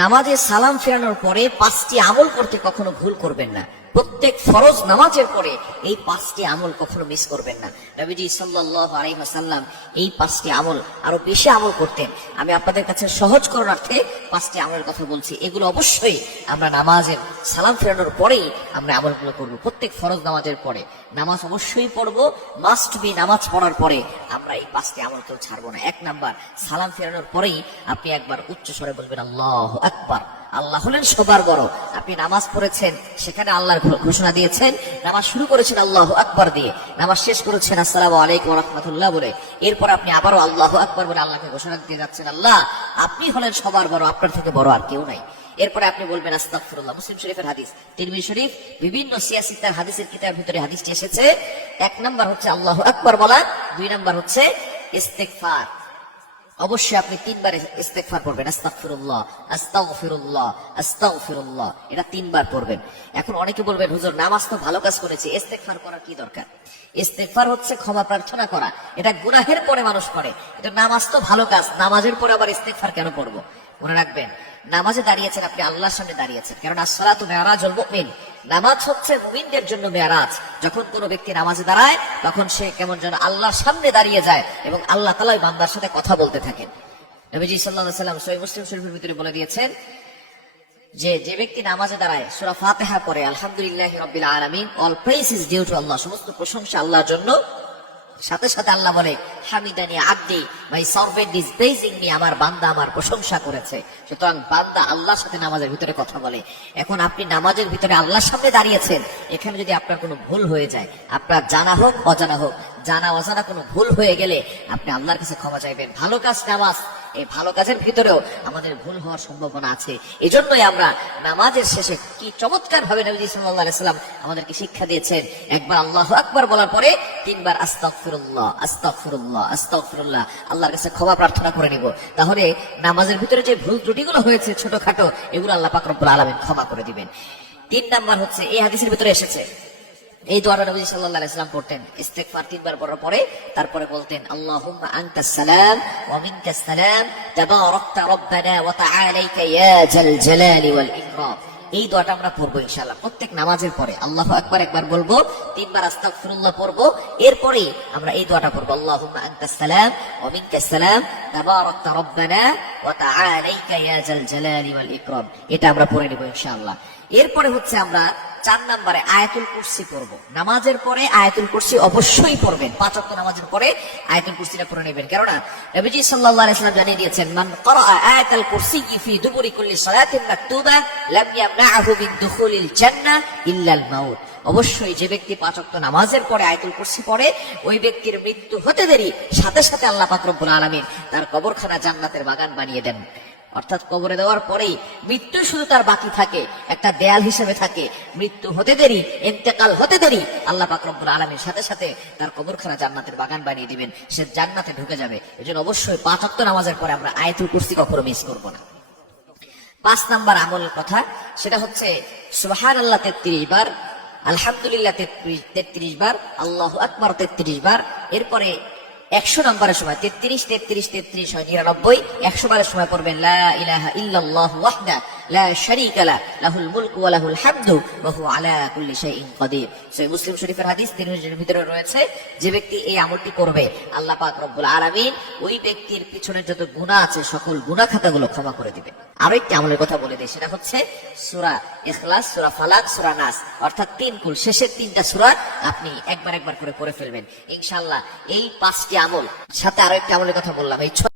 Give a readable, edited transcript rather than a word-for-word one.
নামাজে সালাম ফেরানোর পরে 5টি আমল করতে কখনো ভুল করবেন না। প্রত্যেক ফরজ নামাজের পরে এই 5টি আমল কখনো মিস করবেন না। নবীজি সাল্লাল্লাহু আলাইহি ওয়াসাল্লাম এই 5টি আমল আরো বেশি আমল করতেন। আমি আপনাদের কাছে সহজ করণার্থে 5টি আমলের কথা বলছি। এগুলো অবশ্যই আমরা নামাজের সালাম ফেরানোর পরেই আমরা আমলগুলো করব। প্রত্যেক ফরজ নামাজের পরে নামাজ অবশ্যই পড়বো, মাস্ট বি। নামাজ পড়ার পরে আমরা এই 5টি আমল কেউ ছাড়বো না। 1 নাম্বার, সালাম ফেরানোর পরেই আপনি একবার উচ্চ স্বরে বলবেন আল্লাহু আকবার। আল্লাহ হলেন সবার বড়। আপনি নামাজ পড়েছেন, সেখানে আল্লাহর ঘোষণা দিয়েছেন। নামাজ শুরু করেছেন আল্লাহু আকবার দিয়ে, নামাজ শেষ করেছেন আসসালামু আলাইকুম ওয়া রাহমাতুল্লাহ বলে। এরপর আপনি আবারও আল্লাহু আকবার বলে আল্লাহকে ঘোষণা দিয়ে যাচ্ছেন, আল্লাহ আপনি হলেন সবার বড়, আপনার থেকে বড় আর কেউ নাই। এরপরে আপনি বলবেন আস্তাগফিরুল্লাহ। মুসলিম শরীফের হাদিস, তিরমিজি শরীফ, বিভিন্ন সিয়াসিতার হাদিসের কিতাবের ভিতরে হাদিসটি এসেছে। 1 নাম্বার হচ্ছে আল্লাহু আকবার বলা, 2 নাম্বার হচ্ছে ইস্তেগফার। অবশ্যই আপনি 3 বার ইস্তেগফার পড়বেন, আস্তাগফিরুল্লাহ আস্তাগফিরুল্লাহ আস্তাগফিরুল্লাহ, এটা 3 বার পড়বেন। এখন অনেকে বলবেন, হুজুর নামাজ তো ভালো কাজ করেছি, ইস্তেগফার করার কি দরকার? ইস্তেগফার হচ্ছে ক্ষমা প্রার্থনা করা, এটা গুনাহের পরে মানুষ করে। এটা নামাজ তো ভালো কাজ, নামাজের পরে আবার ইস্তেগফার কেন পড়বো? মনে রাখবেন, নামাজে দাঁড়িয়েছেন, আপনি আল্লাহর সামনে দাঁড়িয়েছেন, কারণ আসসালাতু মিরাজুল মুমিন। নামাজ হচ্ছে মুমিনদের জন্য মেরাজ। যখন কোনো ব্যক্তি নামাজে দাঁড়ায় তখন সে কেমন যেন আল্লাহর সামনে দাঁড়িয়ে যায় এবং আল্লাহ তাআলা ওই বান্দার সাথে কথা বলতে থাকেন। নবীজি সাল্লাল্লাহু আলাইহি ওয়াসাল্লাম সহিহ মুসলিম শরীফের ভিতরে বলে দিয়েছেন যে ব্যক্তি নামাজে দাঁড়ায় সূরা ফাতিহা পড়ে আলহামদুলিল্লাহি রাব্বিল আলামিন, all praise is due to Allah, সমস্ত প্রশংসা আল্লাহর জন্য, সাথে সাথে আল্লাহ বলে হামিদানি আবদি, my servant is praising me, আমার বান্দা আমার প্রশংসা করেছে। সুতরাং বান্দা আল্লাহর সাথে নামাজের ভিতরে কথা বলে। এখন আপনি নামাজের ভিতরে আল্লাহর সামনে দাঁড়িয়েছেন, এখানে যদি আপনার কোনো ভুল হয়ে যায়, আপনার জানা হোক অজানা হোক, জানা অজানা কোনো ভুল হয়ে গেলে আপনি আল্লাহর কাছে ক্ষমা চাইবেন। ভালো কাজ নামাজ, এই ভালো কাজের ভিতরেও আমাদের ভুল হওয়ার সম্ভাবনা আছে। এজন্যই আমরা নামাজের শেষে কি চমৎকার ভাবে নবী সাল্লাল্লাহু আলাইহি ওয়াসাল্লাম আমাদেরকে শিক্ষা দিয়েছেন, একবার আল্লাহু আকবার বলার পরে 3 বার আস্তাগফিরুল্লাহ আস্তাগফিরুল্লাহ আস্তাগফিরুল্লাহ, আল্লাহর কাছে ক্ষমা প্রার্থনা করে নিব। তাহলে নামাজের ভিতরে যে ভুল ত্রুটিগুলো হয়েছে ছোটখাটো, এগুলো আল্লাহ পাক রব্বুল আলামিন ক্ষমা করে দিবেন। 3 নাম্বার হচ্ছে, এই হাদিসের ভিতরে এসেছে, এই দোয়াটা নবী সাল্লাল্লাহু আলাইহি ওয়াসাল্লাম পড়তেন। ইস্তেগফার 3 বার পড়ার পরে তারপরে বলতেন আল্লাহুম্মা আনতাস সালাম ওয়া মিনকাস সালাম তাবারাকতা রব্বানা ওয়া তাআলাইকা ইয়া জাল জালালি ওয়াল ইকরাম। এই দোয়াটা আমরা পড়বো ইনশাআল্লাহ প্রত্যেক নামাজের পরে। আল্লাহু আকবার একবার বলবো, 3 বার আস্তাগফিরুল্লাহ পড়বো, এরপরে আমরা এই দোয়াটা পড়বো আল্লাহুম্মা আনতাস সালাম ওয়া মিনকাস সালাম তাবারাকতা রব্বানা ওয়া তাআলাইকা ইয়া জাল জালালি ওয়াল ইকরাম। এটা আমরা পড়ে নেব ইনশাআল্লাহ। এরপরে হচ্ছে আমরা 4 নম্বরে আয়াতুল কুরসি পড়বো। নামাজের পরে আয়াতুল কুরসি অবশ্যই পড়বেন। 5 ওয়াক্ত নামাজের পরে আয়াতুল কুরসিটা পড়ে নেবেন, কেননা নবীজি সাল্লাল্লাহু আলাইহি ওয়াসাল্লাম জানিয়ে দিয়েছেন, মান ক্বারা আয়াতুল কুরসি ফি দুবুরি কুল্লি সালাতিন মাকতুবা লাম ইয়ামনাহু মিন দুখুলিল জান্নাহ ইল্লাল মাউত। অবশ্যই যে ব্যক্তি 5 ওয়াক্ত নামাজের পরে আয়াতুল কুরসি পড়ে, ওই ব্যক্তির মৃত্যু হতে দেরি সাথে সাথে আল্লাহ পাক রব্বুল আলামিন তার কবরখানা জান্নাতের বাগান বানিয়ে দেন। অর্থাৎ কবরে দেওয়ার পরেই মৃত্যু শুধু তার বাকি থাকে, একটা দেয়াল হিসেবে থাকে। মৃত্যু হতে দেরি, ইন্তেকাল হতে দেরি, আল্লাহ পাক রব্বুল আলামিন সাথে সাথে তার কবরখানা জান্নাতের বাগান বানিয়ে দিবেন, সে জান্নাতে ঢুকে যাবে। এজন্য অবশ্যই 5 ওয়াক্ত নামাজের পরে আমরা আয়াতুল কুরসি কখনো মিস করব না। 5 নাম্বার আমলের কথা, সেটা হচ্ছে সুবহানাল্লাহ 33 বার, আলহামদুলিল্লাহ 33 বার, আল্লাহু আকবার 33 বার। এরপরে 100 নম্বরের সময় 33 33 33 হয় 99, 100 বারের সময় পড়বেন লা ইলাহা ইল্লাল্লাহু ওয়াহদা লা শারীকা লা লাহুল মুলকু ওয়া লাহুল হামদু ওয়া হুয়া আলা কুল্লি শাইইন কাদির। সহিহ মুসলিম শরীফের হাদিস, তিরমিজির ভিতরে রয়েছে, যে ব্যক্তি এই আমলটি করবে আল্লাহ পাক রব্বুল আলামিন ওই ব্যক্তির পিছনে যত গুনাহ আছে সকল গুনাহ খাতাগুলো ক্ষমা করে দিবেন। আরো একটি আমলের কথা বলে দেই, সেটা হচ্ছে সূরা ইখলাস, সূরা ফালাক, সূরা নাস, অর্থাৎ 3 কুল, শেষের 3টা সূরা আপনি একবার করে পড়ে ফেলবেন ইনশাআল্লাহ। এই 5টি আমল সাথে আরো একটি আমলের কথা বললাম, এই